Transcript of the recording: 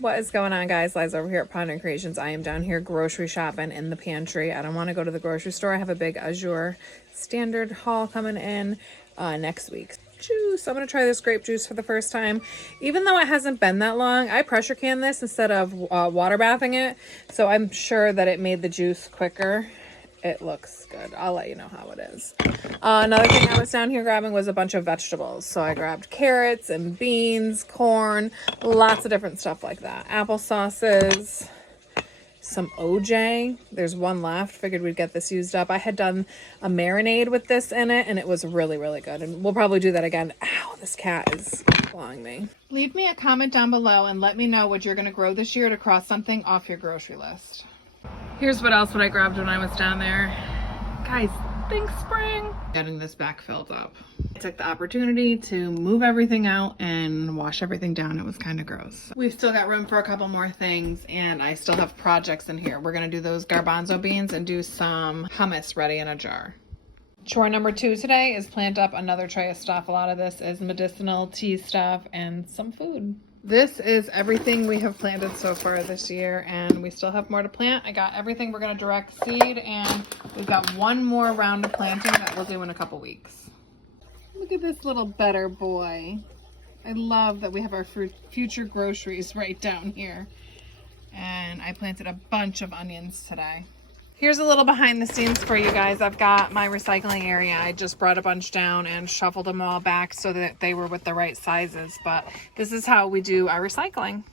What is going on, guys? Liz over here at Pantry Creations. I am down here grocery shopping in the pantry. I don't want to go to the grocery store. I have a big Azure standard haul coming in next week. Juice. I'm going to try this grape juice for the first time. Even though it hasn't been that long, I pressure can this instead of water bathing it. So I'm sure that it made the juice quicker. It looks good. I'll let you know how it is. Another thing I was down here grabbing was a bunch of vegetables. So I grabbed carrots and beans, corn, lots of different stuff like that. Apple sauces, some OJ. There's one left. Figured we'd get this used up. I had done a marinade with this in it, and it was really, really good. And we'll probably do that again. Ow, this cat is clawing me. Leave me a comment down below and let me know what you're going to grow this year to cross something off your grocery list. Here's what else I grabbed when I was down there. Guys, thanks spring. Getting this back filled up. I took the opportunity to move everything out and wash everything down. It was kind of gross. We've still got room for a couple more things, and I still have projects in here. We're gonna do those garbanzo beans and do some hummus ready in a jar. Chore number 2 today is plant up another tray of stuff. A lot of this is medicinal tea stuff and some food. This is everything we have planted so far this year, and we still have more to plant. I got everything we're going to direct seed, and we've got one more round of planting that we'll do in a couple weeks. Look at this little better boy. I love that we have our future groceries right down here. And I planted a bunch of onions today. Here's a little behind the scenes for you guys. I've got my recycling area. I just brought a bunch down and shuffled them all back so that they were with the right sizes. But this is how we do our recycling.